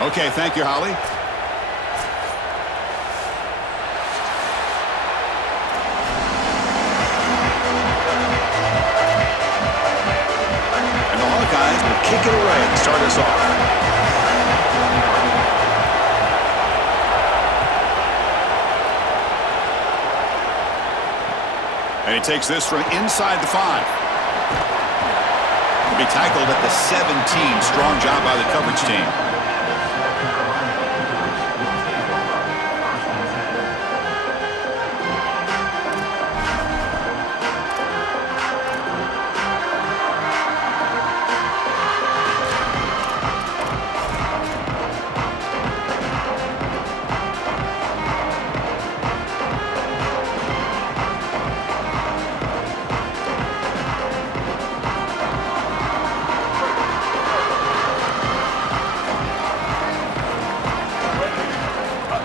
Okay, thank you, Holly. And the Hawkeyes will kick it away and start us off. And he takes this from inside the 5. He'll be tackled at the 17. Strong job by the coverage team.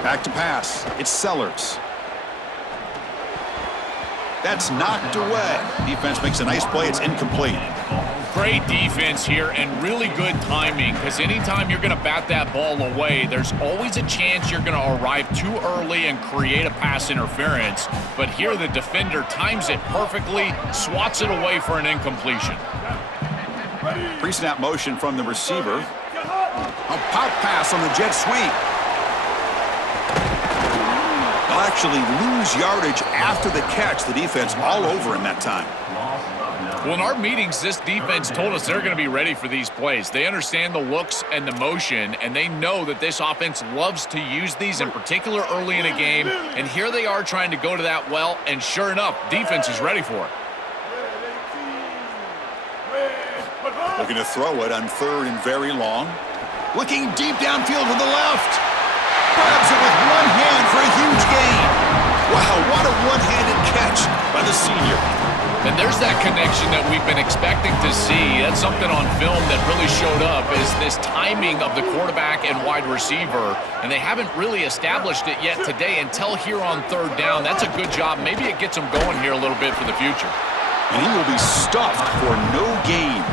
Back to pass. It's Sellers. That's knocked away. Defense makes a nice play. It's incomplete. Great defense here and really good timing, because anytime you're going to bat that ball away, there's always a chance you're going to arrive too early and create a pass interference. But here the defender times it perfectly, swats it away for an incompletion. Pre-snap motion from the receiver. A pop pass on the jet sweep. They'll actually lose yardage after the catch. The defense all over him that time. Well, in our meetings, this defense told us they're going to be ready for these plays. They understand the looks and the motion, and they know that this offense loves to use these, in particular early in a game. And here they are trying to go to that well, and sure enough, defense is ready for it. Looking to throw it on 3rd and very long. Looking deep downfield to the left. Grabs it with one hand for a huge gain. Wow, what a one-handed catch by the senior. And there's that connection that we've been expecting to see. That's something on film that really showed up, is this timing of the quarterback and wide receiver. And they haven't really established it yet today until here on 3rd down. That's a good job. Maybe it gets them going here a little bit for the future. And he will be stuffed for no gain.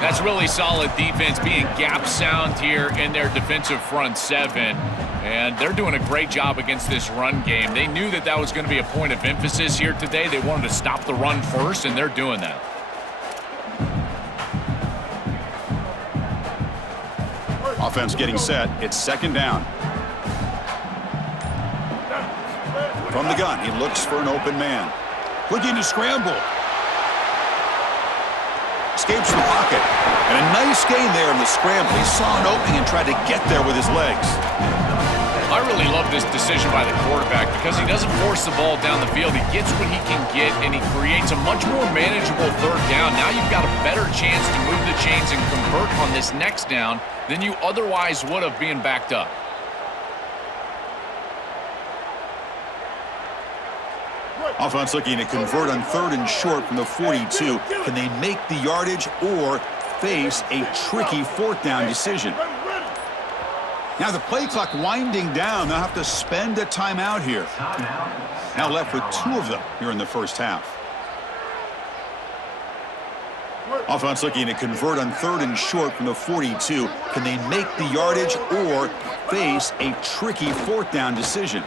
That's really solid defense, being gap sound here in their defensive front 7. And they're doing a great job against this run game. They knew that that was going to be a point of emphasis here today. They wanted to stop the run first, and they're doing that. Offense getting set. It's 2nd down. From the gun, he looks for an open man. Looking to scramble. Escapes from the pocket. And a nice gain there in the scramble. He saw an opening and tried to get there with his legs. I really love this decision by the quarterback, because he doesn't force the ball down the field. He gets what he can get, and he creates a much more manageable 3rd down. Now you've got a better chance to move the chains and convert on this next down than you otherwise would have being backed up. Offense looking to convert on 3rd and short from the 42. Can they make the yardage or face a tricky 4th down decision? Now the play clock winding down. They'll have to spend a timeout here. Now left with 2 of them here in the first half. Offense looking to convert on 3rd and short from the 42. Can they make the yardage or face a tricky 4th down decision?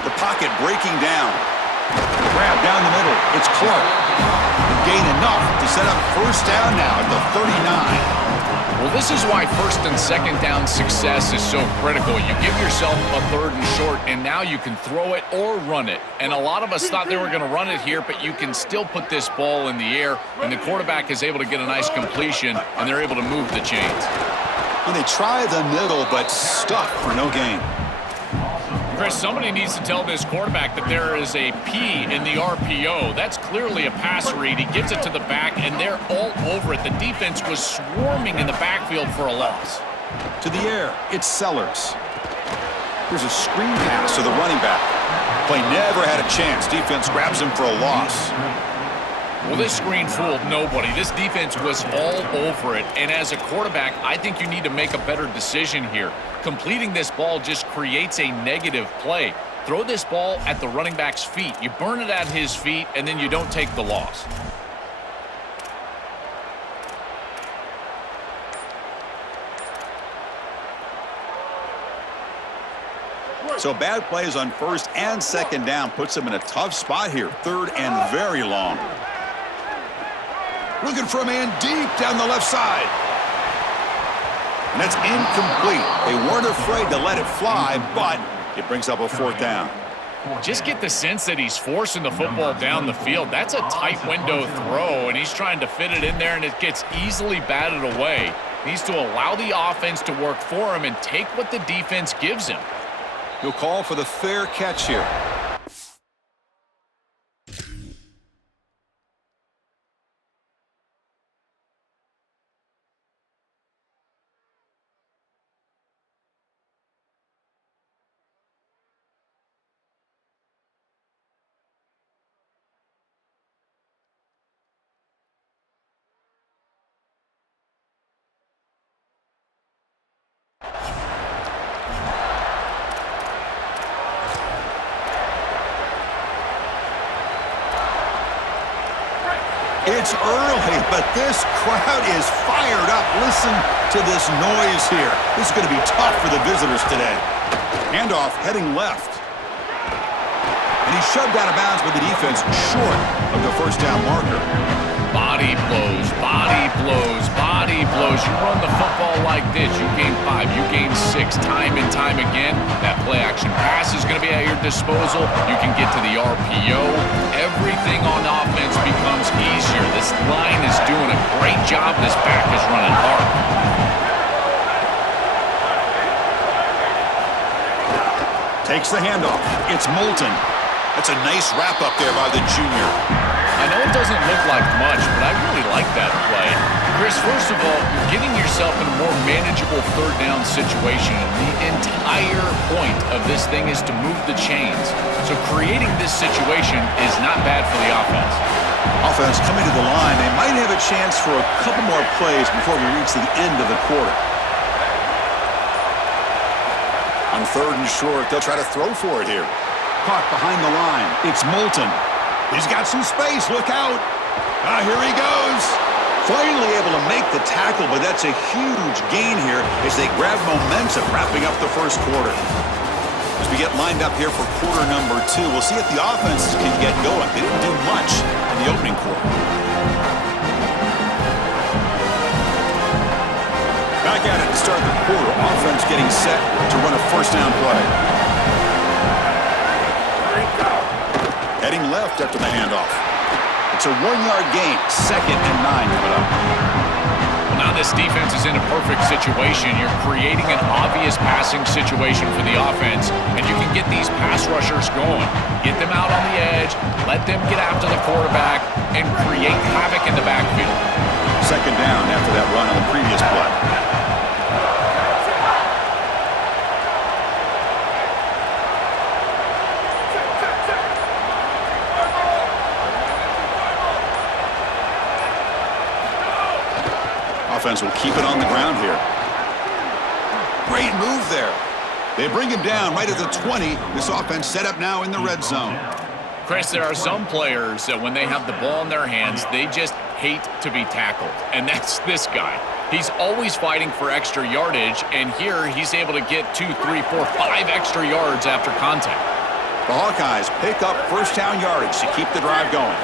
The pocket breaking down. Grab down the middle. It's Clark. And gain enough to set up 1st down now at the 39. Well, this is why 1st and 2nd down success is so critical. You give yourself a 3rd and short, and now you can throw it or run it. And a lot of us thought they were going to run it here, but you can still put this ball in the air, and the quarterback is able to get a nice completion, and they're able to move the chains. And they try the middle, but stuck for no gain. Chris, somebody needs to tell this quarterback that there is a P in the RPO. That's clearly a pass read. He gives it to the back, and they're all over it. The defense was swarming in the backfield for a loss. To the air, it's Sellers. Here's a screen pass to the running back. Play never had a chance. Defense grabs him for a loss. Well, this screen fooled nobody. This defense was all over it. And as a quarterback, I think you need to make a better decision here. Completing this ball just creates a negative play. Throw this ball at the running back's feet. You burn it at his feet, and then you don't take the loss. So bad plays on first and second down puts them in a tough spot here. Third and very long. Looking for a man deep down the left side. And that's incomplete. They weren't afraid to let it fly, but it brings up a fourth down. Just get the sense that he's forcing the football down the field. That's a tight window throw, and he's trying to fit it in there, and it gets easily batted away. He needs to allow the offense to work for him and take what the defense gives him. He'll call for the fair catch here. It's early, but this crowd is fired up. Listen to this noise here. This is going to be tough for the visitors today. Handoff heading left. And he's shoved out of bounds with the defense short of the first down marker. Body blows, body blows, body blows. You run the football like this, you gain 5, you gain 6 time and time again. That play action pass is going to be at your disposal. You can get to the RPO. Everything on offense becomes easier. This line is doing a great job. This back is running hard. Takes the handoff. It's Moulton. That's a nice wrap up there by the junior. I know it doesn't look like much, but I really like that play. Chris, first of all, you're getting yourself in a more manageable third down situation. The entire point of this thing is to move the chains. So creating this situation is not bad for the offense. Offense coming to the line. They might have a chance for a couple more plays before we reach the end of the quarter. On third and short, they'll try to throw for it here. Caught behind the line. It's Moulton. He's got some space. Look out. Here he goes. Finally able to make the tackle, but that's a huge gain here as they grab momentum wrapping up the first quarter. As we get lined up here for quarter number 2, we'll see if the offenses can get going. They didn't do much in the opening quarter. Back at it to start the quarter. Offense getting set to run a first down play. Heading left after the handoff. It's a 1-yard gain. 2nd and 9 coming up. Well, now this defense is in a perfect situation. You're creating an obvious passing situation for the offense, and you can get these pass rushers going. Get them out on the edge, let them get after the quarterback, and create havoc in the backfield. 2nd down after that run on the previous play. Offense will keep it on the ground here. Great move there. They bring him down right at the 20. This offense set up now in the red zone. Chris, there are some players that when they have the ball in their hands, they just hate to be tackled. And that's this guy. He's always fighting for extra yardage, and here he's able to get 2, 3, 4, 5 extra yards after contact. The Hawkeyes pick up first down yardage to keep the drive going.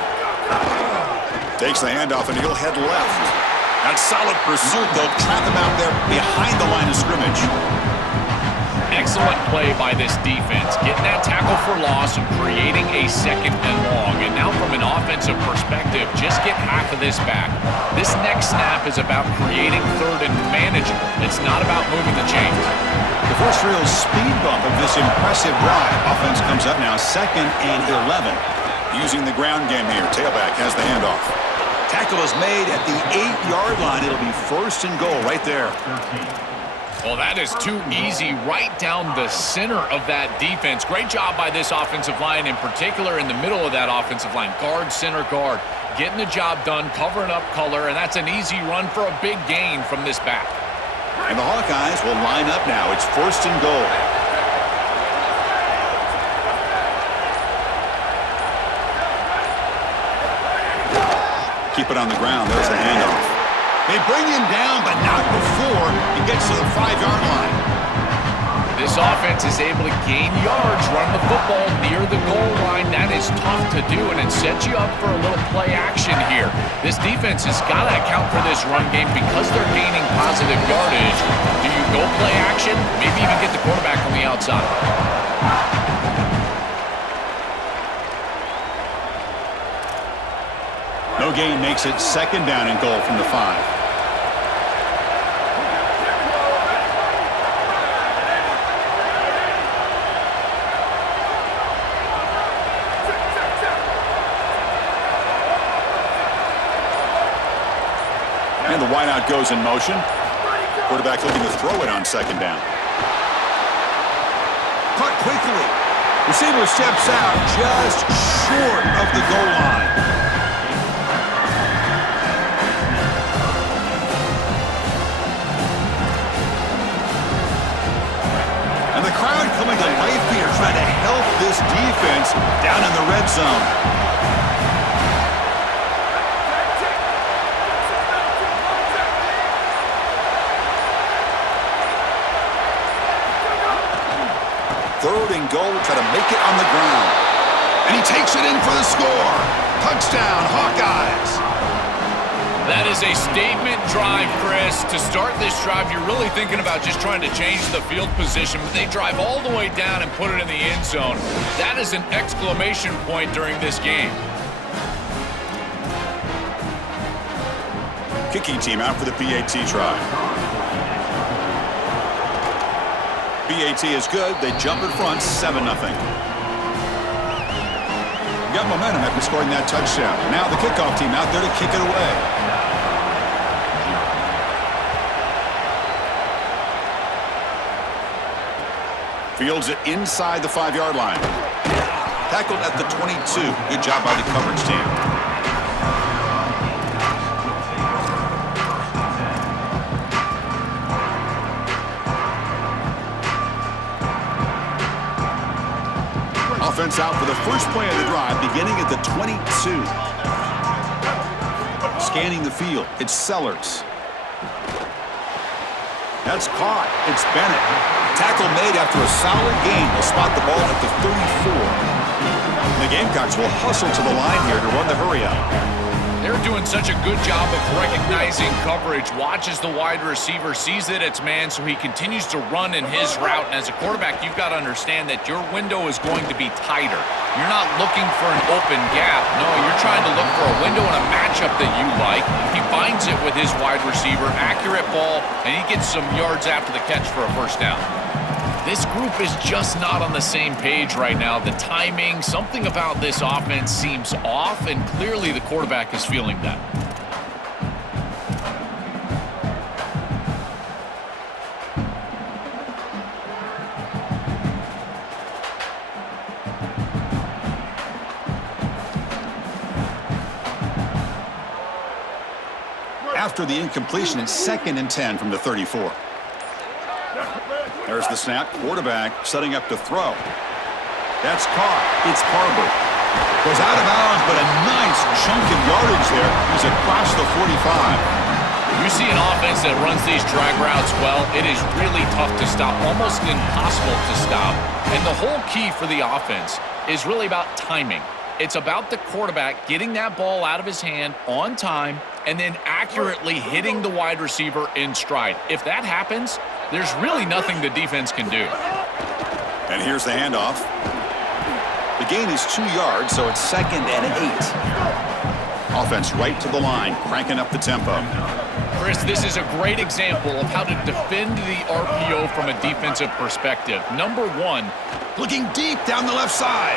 Takes the handoff, and he'll head left. That solid pursuit, they'll trap him out there behind the line of scrimmage. Excellent play by this defense, getting that tackle for loss and creating a 2nd and long. And now from an offensive perspective, just get half of this back. This next snap is about creating 3rd and manageable. It's not about moving the chains. The first real speed bump of this impressive drive. Offense comes up now 2nd and 11. Using the ground game here. Tailback has the handoff. Tackle is made at the 8-yard line. It'll be 1st and goal right there. Well, that is too easy right down the center of that defense. Great job by this offensive line, in particular in the middle of that offensive line. Guard, center, guard. Getting the job done, covering up color, and that's an easy run for a big gain from this back. And the Hawkeyes will line up now. It's 1st and goal. Keep it on the ground. There's the handoff. They bring him down, but not before he gets to the 5-yard line. This offense is able to gain yards running the football near the goal line. That is tough to do, and it sets you up for a little play action here. This defense has got to account for this run game because they're gaining positive yardage. Do you go play action? Maybe even get the quarterback on the outside. No gain makes it second down and goal from the 5. And the wideout goes in motion. Quarterback looking to throw it on second down. Caught quickly. Receiver steps out just short of the goal line. And the crowd coming to life here, trying to help this defense down in the red zone. Third and goal, try to make it on the ground. And he takes it in for the score. Touchdown, Hawkeyes. That is a statement drive, Chris. To start this drive, you're really thinking about just trying to change the field position, but they drive all the way down and put it in the end zone. That is an exclamation point during this game. Kicking team out for the PAT try. PAT is good. They jump in front, 7-0. Got momentum after scoring that touchdown. Now the kickoff team out there to kick it away. Fields it inside the 5-yard line. Tackled at the 22. Good job by the coverage team. Offense out for the first play of the drive, beginning at the 22. Scanning the field, it's Sellers. That's caught. It's Bennett. Tackle made after a solid gain. They'll spot the ball at the 34. The Gamecocks will hustle to the line here to run the hurry up. They're doing such a good job of recognizing coverage. Watches the wide receiver, sees that it's man, so he continues to run in his route. And as a quarterback, you've got to understand that your window is going to be tighter. You're not looking for an open gap. No, you're trying to look for a window and a matchup that you like. He finds it with his wide receiver, accurate ball, and he gets some yards after the catch for a first down. This group is just not on the same page right now. The timing, something about this offense seems off, and clearly the quarterback is feeling that. After the incompletion, it's 2nd and 10 from the 34. There's the snap. Quarterback setting up to throw. That's caught. It's Carver. Goes out of bounds, but a nice chunk of yardage there. He's across the 45. You see an offense that runs these drag routes well, it is really tough to stop, almost impossible to stop. And the whole key for the offense is really about timing. It's about the quarterback getting that ball out of his hand on time and then accurately hitting the wide receiver in stride. If that happens, there's really nothing the defense can do. And here's the handoff. The gain is 2 yards, so it's 2nd and 8. Offense right to the line, cranking up the tempo. Chris, this is a great example of how to defend the RPO from a defensive perspective. Number one, looking deep down the left side.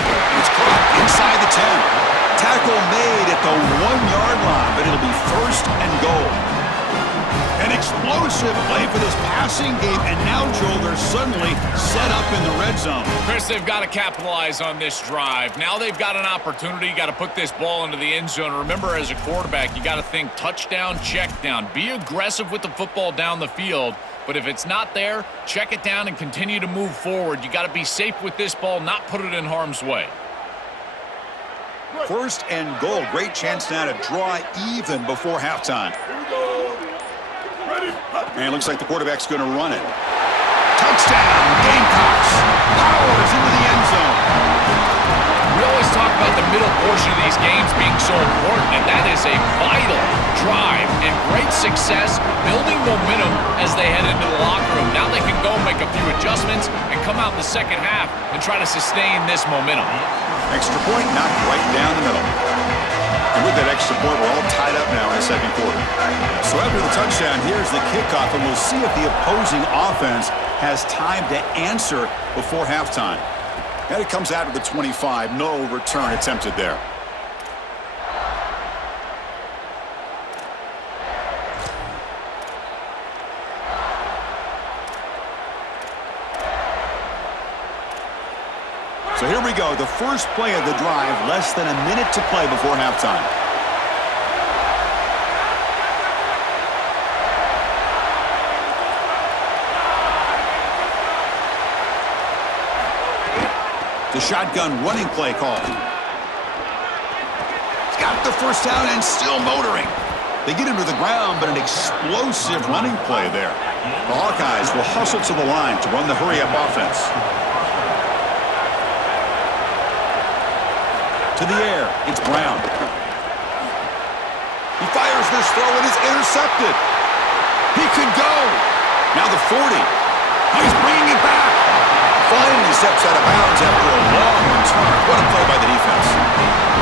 It's caught inside the 10. Tackle made at the 1-yard line, but it'll be 1st and goal. An explosive play for this passing game, and now, Joel, they're suddenly set up in the red zone. Chris, they've got to capitalize on this drive. Now they've got an opportunity. You got to put this ball into the end zone. Remember, as a quarterback, you got to think touchdown, check down. Be aggressive with the football down the field, but if it's not there, check it down and continue to move forward. You got to be safe with this ball, not put it in harm's way. 1st and goal. Great chance now to draw even before halftime. Here we go. Ready. And it looks like the quarterback's going to run it. Touchdown, Gamecocks. Powers into the end zone. We always talk about the middle portion of these games being so important, and that is a vital drive and great success, building momentum as they head into the locker room. Now they can go make a few adjustments and come out in the second half and try to sustain this momentum. Extra point knocked right down the middle. And with that extra point, we're all tied up now in the second quarter. So after the touchdown, here's the kickoff, and we'll see if the opposing offense has time to answer before halftime. And it comes out of the 25. No return attempted there. So here we go. The first play of the drive, less than a minute to play before halftime. The shotgun running play call. He's got the first down and still motoring. They get him to the ground, but an explosive running play there. The Hawkeyes will hustle to the line to run the hurry-up offense. To the air, it's Brown. He fires this throw and is intercepted. He could go. Now the 40. Oh, he's bringing it back. Finally steps out of bounds after a long return. What a play by the defense.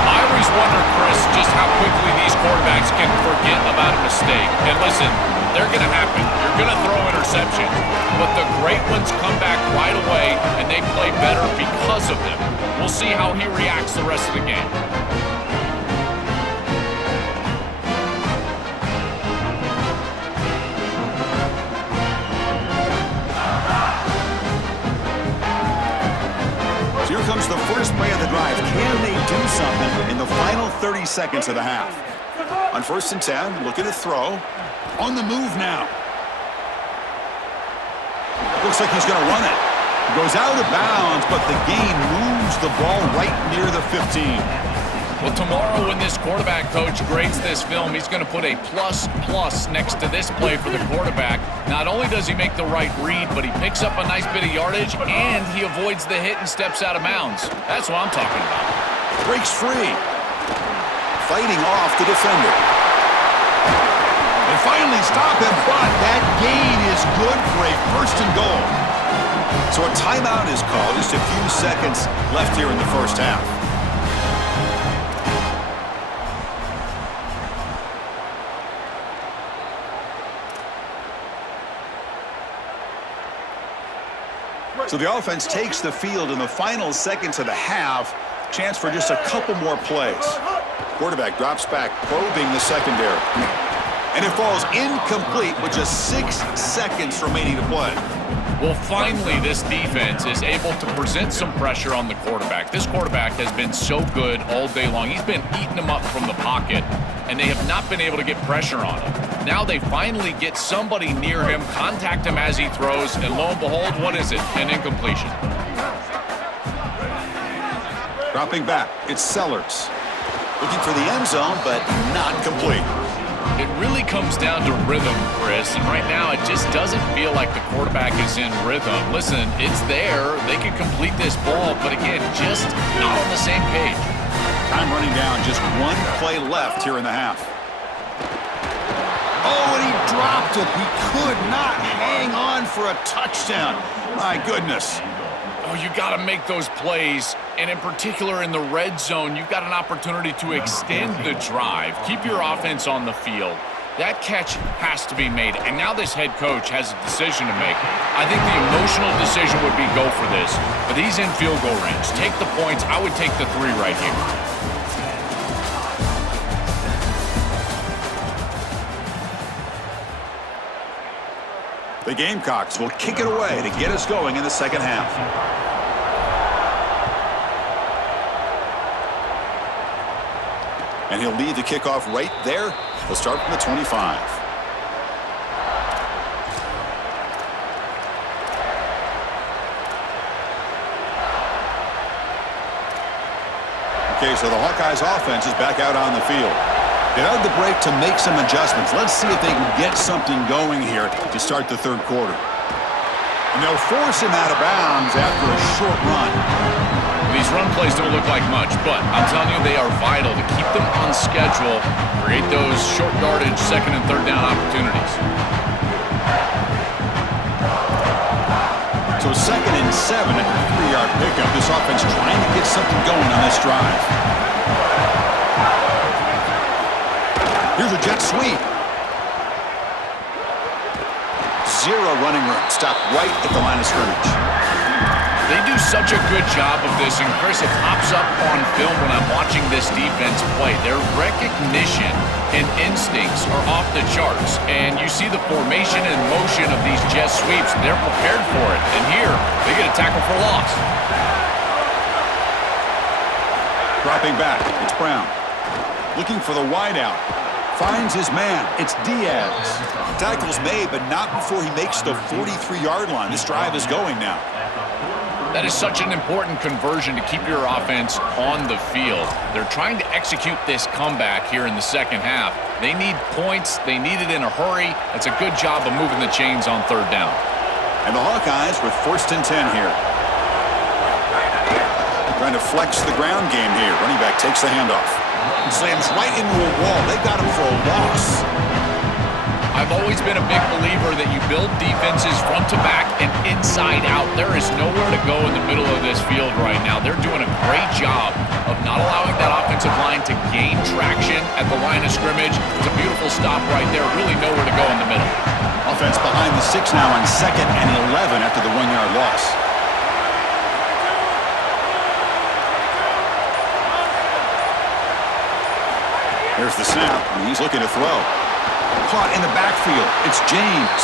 I always wonder, Chris, just how quickly these quarterbacks can forget about a mistake. And listen, they're going to happen. You're going to throw interceptions. But the great ones come back right away, and they play better because of them. We'll see how he reacts the rest of the game. Here comes the first play of the drive. Can they do something in the final 30 seconds of the half? On 1st and 10, look at the throw. On the move now. Looks like he's going to run it. He goes out of bounds, but the gain moves the ball right near the 15. Well, tomorrow when this quarterback coach grades this film, he's going to put a plus next to this play for the quarterback. Not only does he make the right read, but he picks up a nice bit of yardage, and he avoids the hit and steps out of bounds. That's what I'm talking about. Breaks free. Fighting off the defender. They finally stop him, but that gain is good for a 1st and goal. So a timeout is called. Just a few seconds left here in the first half. So the offense takes the field in the final seconds of the half. Chance for just a couple more plays. Quarterback drops back, probing the secondary. And it falls incomplete with just 6 seconds remaining to play. Well, finally, this defense is able to present some pressure on the quarterback. This quarterback has been so good all day long. He's been eating them up from the pocket, and they have not been able to get pressure on him. Now they finally get somebody near him, contact him as he throws, and lo and behold, what is it? An incompletion. Dropping back, it's Sellers. Looking for the end zone, but not complete. It really comes down to rhythm, Chris, and right now it just doesn't feel like the quarterback is in rhythm. Listen, it's there. They can complete this ball, but again, just not on the same page. Time running down, just 1 play left here in the half. Oh, and he dropped it. He could not hang on for a touchdown. My goodness. Oh, you got to make those plays, and in particular in the red zone, you've got an opportunity to extend the drive, keep your offense on the field. That catch has to be made, and now this head coach has a decision to make. I think the emotional decision would be go for this, but he's in field goal range. Take the points. I would take the 3 right here. The Gamecocks will kick it away to get us going in the second half. And he'll lead the kickoff right there. He'll start from the 25. Okay, so the Hawkeyes offense is back out on the field. They had the break to make some adjustments. Let's see if they can get something going here to start the third quarter. And they'll force him out of bounds after a short run. These run plays don't look like much, but I'm telling you, they are vital to keep them on schedule, create those short yardage second and third down opportunities. So 2nd and 7 at the 3-yard pickup. This offense trying to get something going on this drive. Here's a jet sweep. Zero running room. Stopped right at the line of scrimmage. They do such a good job of this, and Chris, it pops up on film when I'm watching this defense play. Their recognition and instincts are off the charts, and you see the formation and motion of these jet sweeps. They're prepared for it, and here, they get a tackle for loss. Dropping back, it's Brown. Looking for the wideout. Finds his man. It's Diaz. Tackle's made, but not before he makes the 43-yard line. This drive is going now. That is such an important conversion to keep your offense on the field. They're trying to execute this comeback here in the second half. They need points. They need it in a hurry. It's a good job of moving the chains on third down. And the Hawkeyes with 1st and 10 here. Trying to flex the ground game here. Running back takes the handoff. Slams right into a wall. They got him for a loss. I've always been a big believer that you build defenses front to back and inside out. There is nowhere to go in the middle of this field right now. They're doing a great job of not allowing that offensive line to gain traction at the line of scrimmage. It's a beautiful stop right there. Really nowhere to go in the middle. Offense behind the 6 now on 2nd and 11 after the 1-yard loss. Here's the snap, and he's looking to throw. Caught in the backfield. It's James.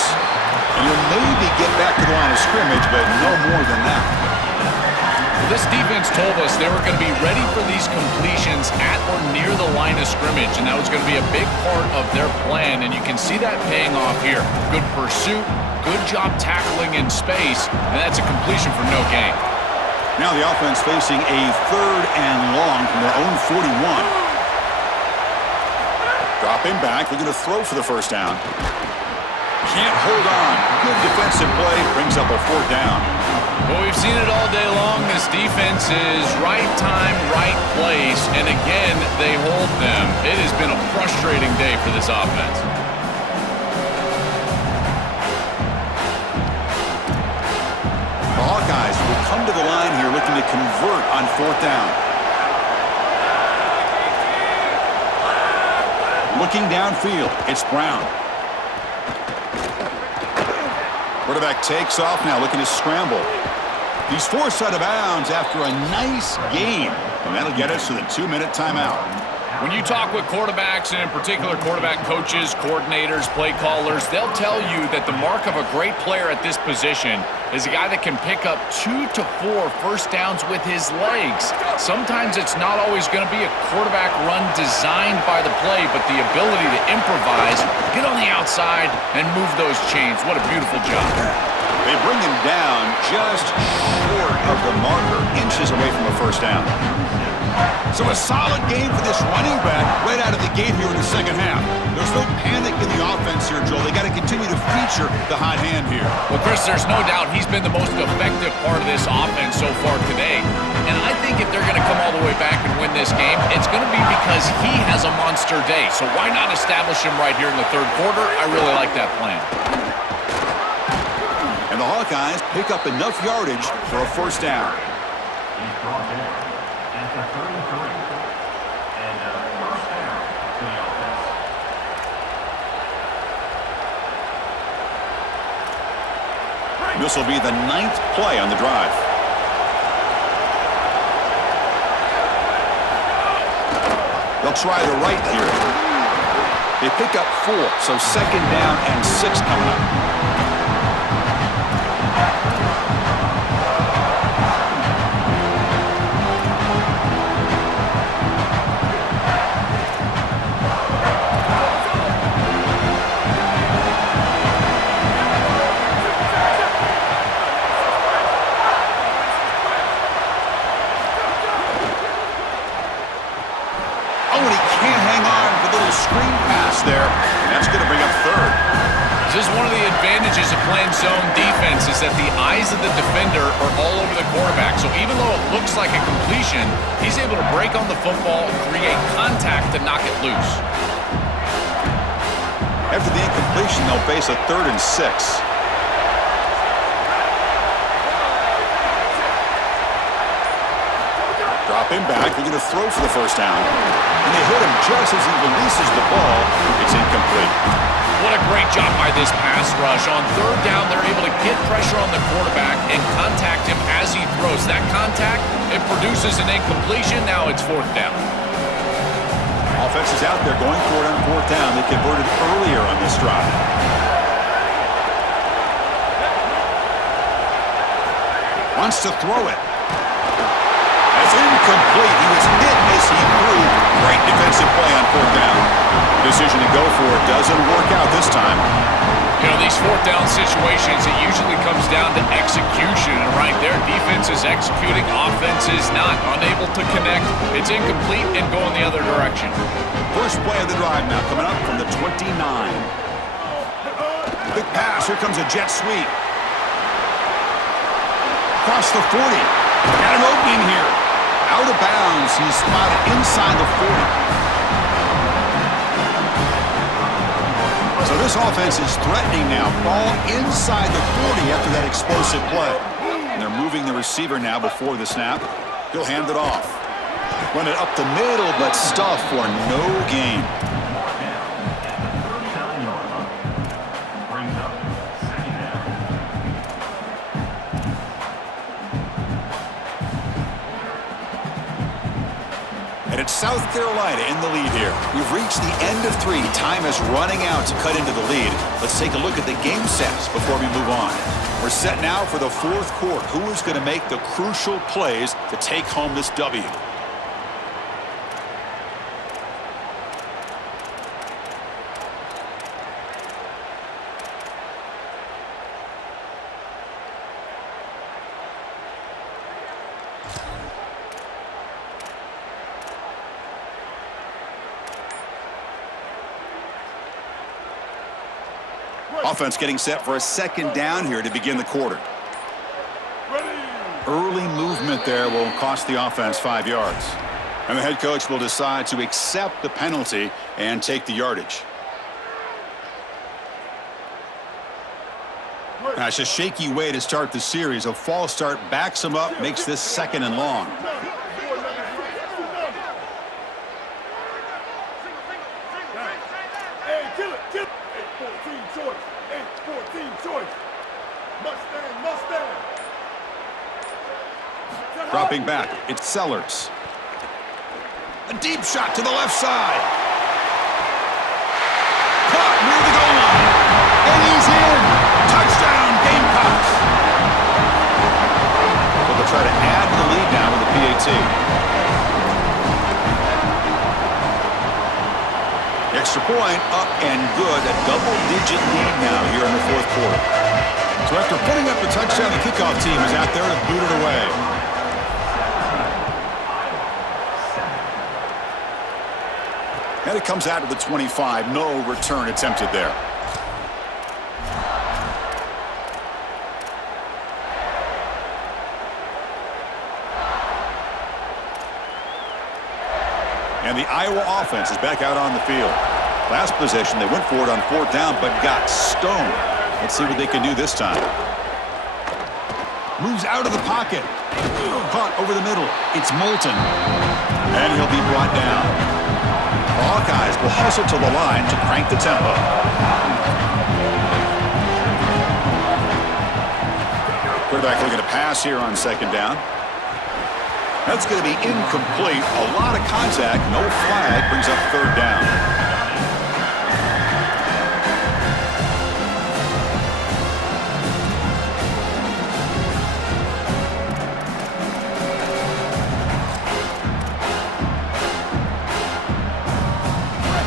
And he'll maybe get back to the line of scrimmage, but no more than that. This defense told us they were going to be ready for these completions at or near the line of scrimmage, and that was going to be a big part of their plan, and you can see that paying off here. Good pursuit, good job tackling in space, and that's a completion for no gain. Now the offense facing a 3rd and long from their own 41. Dropping back, looking to throw for the 1st down. Can't hold on. Good defensive play, brings up a 4th down. Well, we've seen it all day long. This defense is right time, right place, and again, they hold them. It has been a frustrating day for this offense. The Hawkeyes will come to the line here looking to convert on 4th down. Looking downfield, it's Brown. Quarterback takes off now, looking to scramble. He's forced out of bounds after a nice game, and that'll get us to the 2-minute timeout. When you talk with quarterbacks, and in particular quarterback coaches, coordinators, play callers, they'll tell you that the mark of a great player at this position is a guy that can pick up 2 to 4 first downs with his legs. Sometimes it's not always going to be a quarterback run designed by the play, but the ability to improvise, get on the outside, and move those chains. What a beautiful job. They bring him down just short of the marker, inches away from a 1st down. So a solid game for this running back right out of the gate here in the second half. There's no panic in the offense here, Joel. They got to continue to feature the hot hand here. Well, Chris, there's no doubt he's been the most effective part of this offense so far today. And I think if they're going to come all the way back and win this game, it's going to be because he has a monster day. So why not establish him right here in the third quarter? I really like that plan. And the Hawkeyes pick up enough yardage for a 1st down. This will be the 9th play on the drive. They'll try the right here. They pick up 4, so 2nd down and 6 coming up. advantages of playing zone defense is that the eyes of the defender are all over the quarterback. So even though it looks like a completion, he's able to break on the football, create contact to knock it loose. After the incompletion, they'll face a 3rd and 6. Dropping back, they're going to throw for the first down. And they hit him just as he releases the ball. It's incomplete. What a great job by this pass rush. On 3rd down, they're able to get pressure on the quarterback and contact him as he throws. That contact, it produces an incompletion. Now it's 4th down. Offense is out there going for it on 4th down. They converted earlier on this drive. Wants to throw it. That's incomplete. He was hit as he threw. Great defensive play on 4th down. The decision to go for it doesn't work out this time. You know, these 4th down situations, it usually comes down to execution. And right there, defense is executing, offense is not. Unable to connect. It's incomplete and going the other direction. First play of the drive now coming up from the 29. Quick pass. Here comes a jet sweep. Across the 40. Got an opening here. Out of bounds. He's spotted inside the 40. So this offense is threatening now. Ball inside the 40 after that explosive play. And they're moving the receiver now before the snap. He'll hand it off. Run it up the middle, but stuff for no gain. And it's South Carolina in the lead here. We've reached the end of 3. Time is running out to cut into the lead. Let's take a look at the game sets before we move on. We're set now for the 4th quarter. Who is going to make the crucial plays to take home this W? Offense getting set for a 2nd down here to begin the quarter. Early movement there will cost the offense 5 yards. And the head coach will decide to accept the penalty and take the yardage. That's a shaky way to start the series. A false start backs him up, makes this 2nd and long. Dropping back, it's Sellers. A deep shot to the left side. Caught near the goal line. And he's in. Touchdown, Gamecocks. So they'll try to add the lead now with the PAT. Extra point up and good. A double-digit lead now here in the 4th quarter. So after putting up the touchdown, the kickoff team is out there to boot it away. And it comes out of the 25. No return attempted there. And the Iowa offense is back out on the field. Last possession, they went for it on 4th down, but got stoned. Let's see what they can do this time. Moves out of the pocket. Caught over the middle. It's Moulton. And he'll be brought down. Hawkeyes will hustle to the line to crank the tempo. Quarterback looking to pass here on 2nd down. That's going to be incomplete. A lot of contact. No flag. Brings up 3rd down.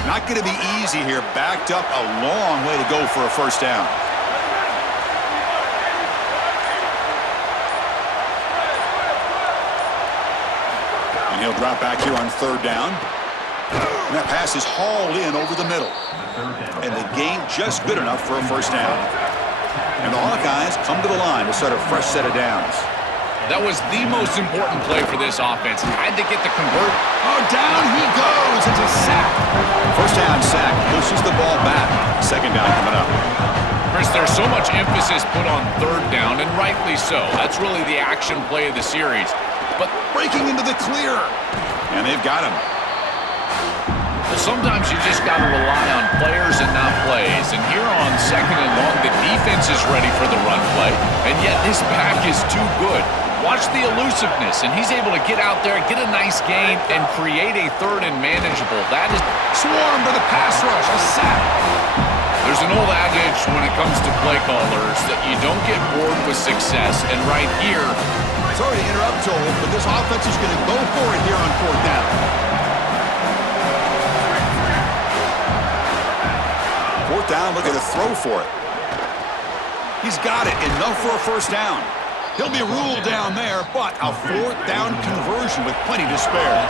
Not going to be easy here. Backed up a long way to go for a 1st down. And he'll drop back here on 3rd down. And that pass is hauled in over the middle. And the gain just good enough for a 1st down. come to the line to start a fresh set of downs. That was the most important play for this offense. Had to get the convert. Oh, down he goes. It's a sack. First down sack pushes the ball back. Second down coming up. Chris, there's so much emphasis put on third down, and rightly so. That's really the action play of the series. But breaking into the clear. And they've got him. Well, sometimes you just got to rely on players and not plays. And here on second and long, the defense is ready for the run play. And yet this back is too good. Watch the elusiveness, and he's able to get out there, get a nice gain, and create a third and manageable. That is swarmed by the pass rush, a sack. There's an old adage when it comes to play callers that you don't get bored with success, and right here... Sorry to interrupt, Joel, but this offense is going to go for it here on fourth down. Fourth down, look at a throw for it. He's got it, enough for a first down. He'll be ruled down there, but a fourth down conversion with plenty to spare.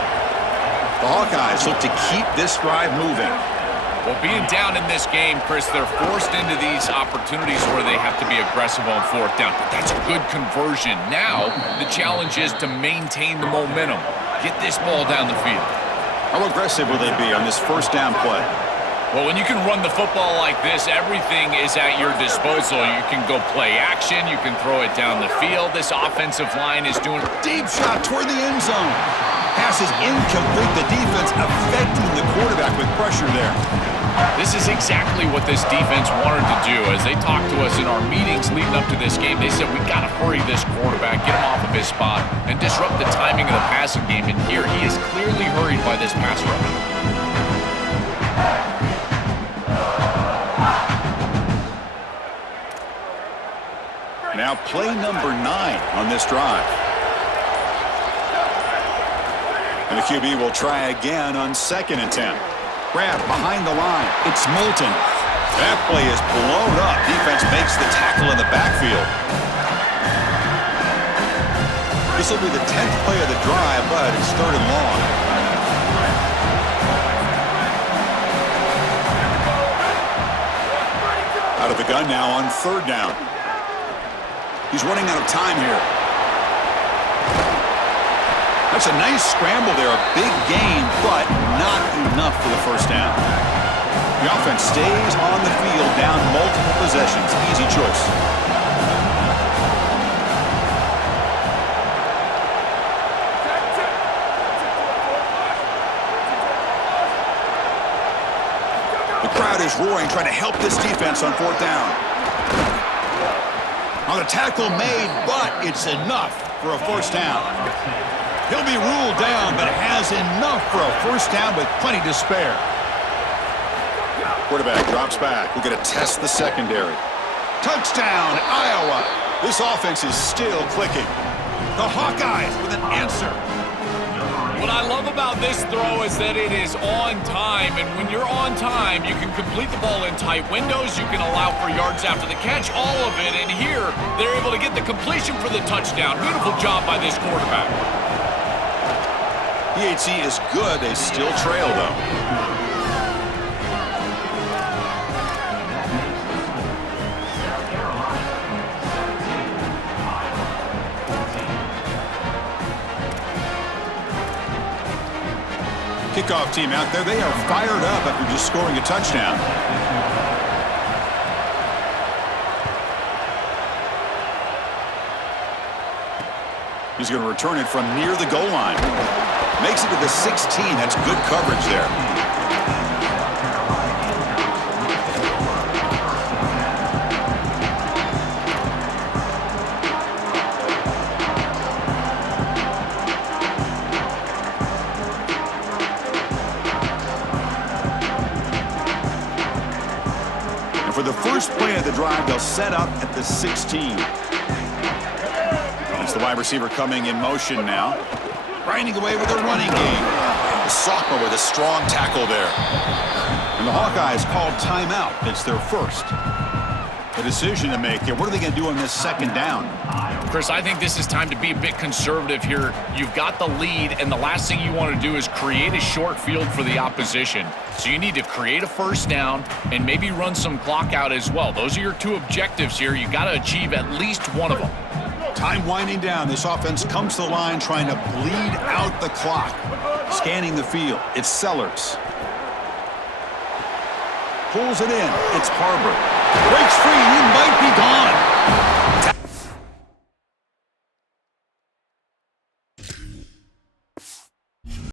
The Hawkeyes look to keep this drive moving. Well, being down in this game, Chris, they're forced into these opportunities where they have to be aggressive on fourth down. But that's a good conversion. Now, the challenge is to maintain the momentum. Get this ball down the field. How aggressive will they be on this first down play? Well, when you can run the football like this, everything is at your disposal. You can go play action. You can throw it down the field. This offensive line is doing deep shot toward the end zone. Pass is incomplete. The defense affecting the quarterback with pressure there. This is exactly what this defense wanted to do. As they talked to us in our meetings leading up to this game, they said, we got to hurry this quarterback, get him off of his spot, and disrupt the timing of the passing game. And here, he is clearly hurried by this pass rush. Now play number 9 on this drive. And the QB will try again on second and 10. Grab behind the line. It's Moulton. That play is blown up. Defense makes the tackle in the backfield. This will be the 10th play of the drive, but it's third and long. Out of the gun now on third down. He's running out of time here. That's a nice scramble there. A big gain, but not enough for the first down. The offense stays on the field down multiple possessions. Easy choice. The crowd is roaring, trying to help this defense on fourth down. On the tackle made, but it's enough for a first down. He'll be ruled down, but has enough for a first down with plenty to spare. Quarterback drops back. We're going to test the secondary. Touchdown, Iowa. This offense is still clicking. The Hawkeyes with an answer. What I love about this throw is that it is on time, and when you're on time, you can complete the ball in tight windows, you can allow for yards after the catch, all of it, and here, they're able to get the completion for the touchdown. Beautiful job by this quarterback. PHC is good. They still trail, though. Kickoff team out there. They are fired up after just scoring a touchdown. He's going to return it from near the goal line. Makes it to the 16. That's good coverage there. For the first play of the drive, they'll set up at the 16. It's the wide receiver coming in motion now. Grinding away with a running game. The sophomore with a strong tackle there. And the Hawkeyes called timeout. It's their first. A decision to make here. What are they going to do on this second down? Chris, I think this is time to be a bit conservative here. You've got the lead, and the last thing you want to do is create a short field for the opposition. So you need to create a first down and maybe run some clock out as well. Those are your two objectives here. You've got to achieve at least one of them. Time winding down. This offense comes to the line trying to bleed out the clock. Scanning the field. It's Sellers. Pulls it in. It's Harbor. Breaks free. He might be gone.